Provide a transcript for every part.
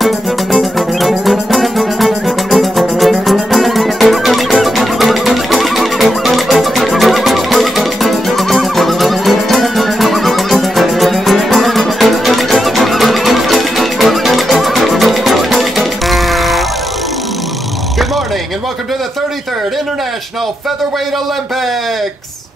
And welcome to the 33rd International Featherweight Olympics!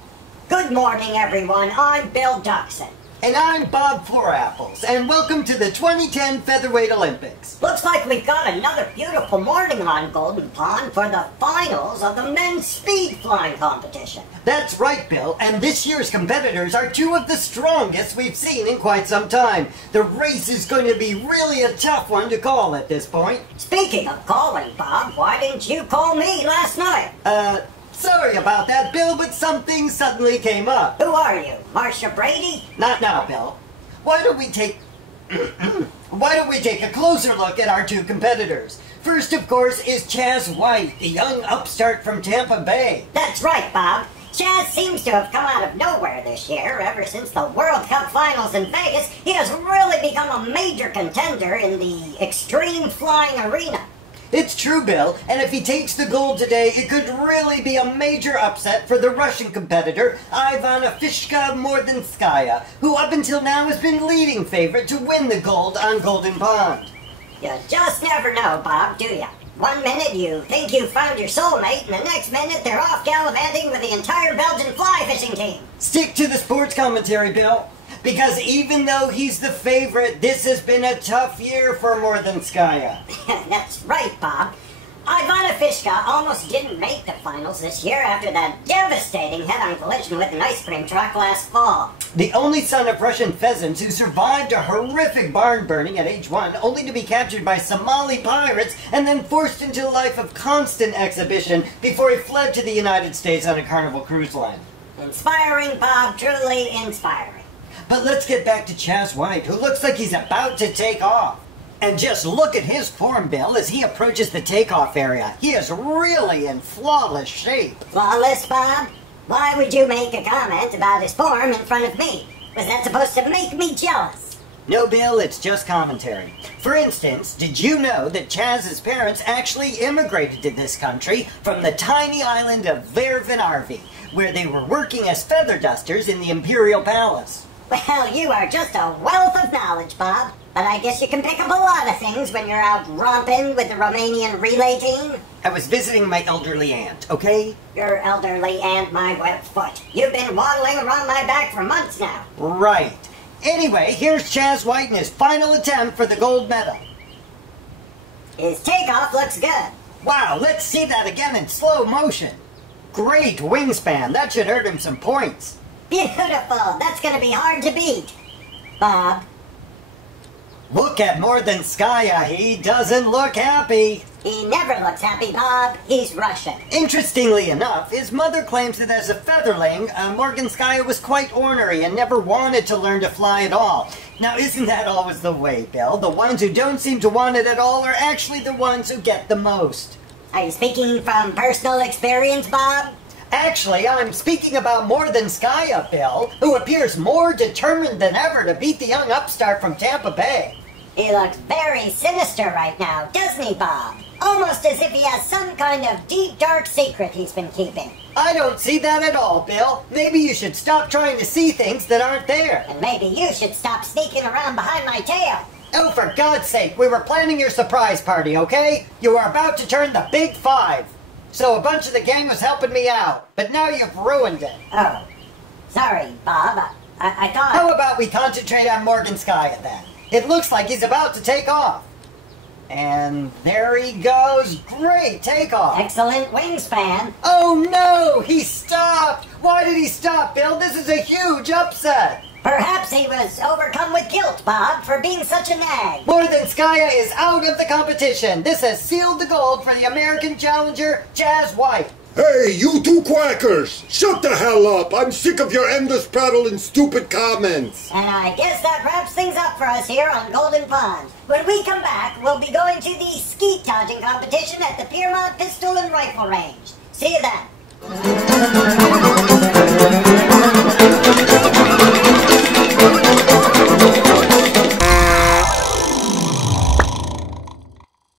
Good morning, everyone. I'm Bill Duxon. And I'm Bob Fourapples, and welcome to the 2010 Featherweight Olympics. Looks like we've got another beautiful morning on Golden Pond for the finals of the men's speed flying competition. That's right, Bill, and this year's competitors are two of the strongest we've seen in quite some time. The race is going to be really a tough one to call at this point. Speaking of calling, Bob, why didn't you call me last night? Sorry about that, Bill, but something suddenly came up. Who are you, Marcia Brady? Not now, Bill. Why don't we take a closer look at our two competitors? First, of course, is Chaz White, the young upstart from Tampa Bay. That's right, Bob. Chaz seems to have come out of nowhere this year. Ever since the World Cup finals in Vegas, he has really become a major contender in the extreme flying arena. It's true, Bill, and if he takes the gold today, it could really be a major upset for the Russian competitor, Ivana Mordenskaya, who up until now has been leading favorite to win the gold on Golden Pond. You just never know, Bob, do ya? One minute you think you found your soulmate, and the next minute they're off gallivanting with the entire Belgian fly fishing team. Stick to the sports commentary, Bill. Because even though he's the favorite, this has been a tough year for Mordenskaya. That's right, Bob. Ivana Fishka almost didn't make the finals this year after that devastating head-on collision with an ice cream truck last fall. The only son of Russian peasants who survived a horrific barn burning at age 1, only to be captured by Somali pirates and then forced into a life of constant exhibition before he fled to the United States on a Carnival cruise line. Inspiring, Bob, truly inspiring. But let's get back to Chaz White, who looks like he's about to take off. And just look at his form, Bill, as he approaches the takeoff area. He is really in flawless shape. Flawless, Bob? Why would you make a comment about his form in front of me? Was that supposed to make me jealous? No, Bill, it's just commentary. For instance, did you know that Chaz's parents actually immigrated to this country from the tiny island of Vervinarvi, where they were working as feather dusters in the Imperial Palace? Well, you are just a wealth of knowledge, Bob. But I guess you can pick up a lot of things when you're out romping with the Romanian relay team. I was visiting my elderly aunt, okay? Your elderly aunt, my wet foot. You've been waddling around my back for months now. Right. Anyway, here's Chaz White in his final attempt for the gold medal. His takeoff looks good. Wow, let's see that again in slow motion. Great wingspan. That should earn him some points. Beautiful. That's going to be hard to beat. Bob. Look at Mordenskaya. He doesn't look happy. He never looks happy, Bob. He's Russian. Interestingly enough, his mother claims that as a featherling, Mordenskaya was quite ornery and never wanted to learn to fly at all. Now, isn't that always the way, Bill? The ones who don't seem to want it at all are actually the ones who get the most. Are you speaking from personal experience, Bob? Actually, I'm speaking about Mordenskaya, Bill, who appears more determined than ever to beat the young upstart from Tampa Bay. He looks very sinister right now, doesn't he, Bob? Almost as if he has some kind of deep, dark secret he's been keeping. I don't see that at all, Bill. Maybe you should stop trying to see things that aren't there. And maybe you should stop sneaking around behind my tail. Oh, for God's sake, we were planning your surprise party, okay? You were about to turn the Big 5. So a bunch of the gang was helping me out, but now you've ruined it. Oh, sorry, Bob. I thought... How about we concentrate on Mordenskaya then? It looks like he's about to take off. And there he goes. Great takeoff. Excellent wingspan. Oh no, he stopped. Why did he stop, Bill? This is a huge upset. Perhaps he was overcome with guilt, Bob, for being such a nag. Mordenskaya is out of the competition. This has sealed the gold for the American challenger, Chaz White. Hey, you two quackers! Shut the hell up! I'm sick of your endless prattle and stupid comments! And I guess that wraps things up for us here on Golden Pond. When we come back, we'll be going to the skeet dodging competition at the Piermont Pistol and Rifle Range. See you then.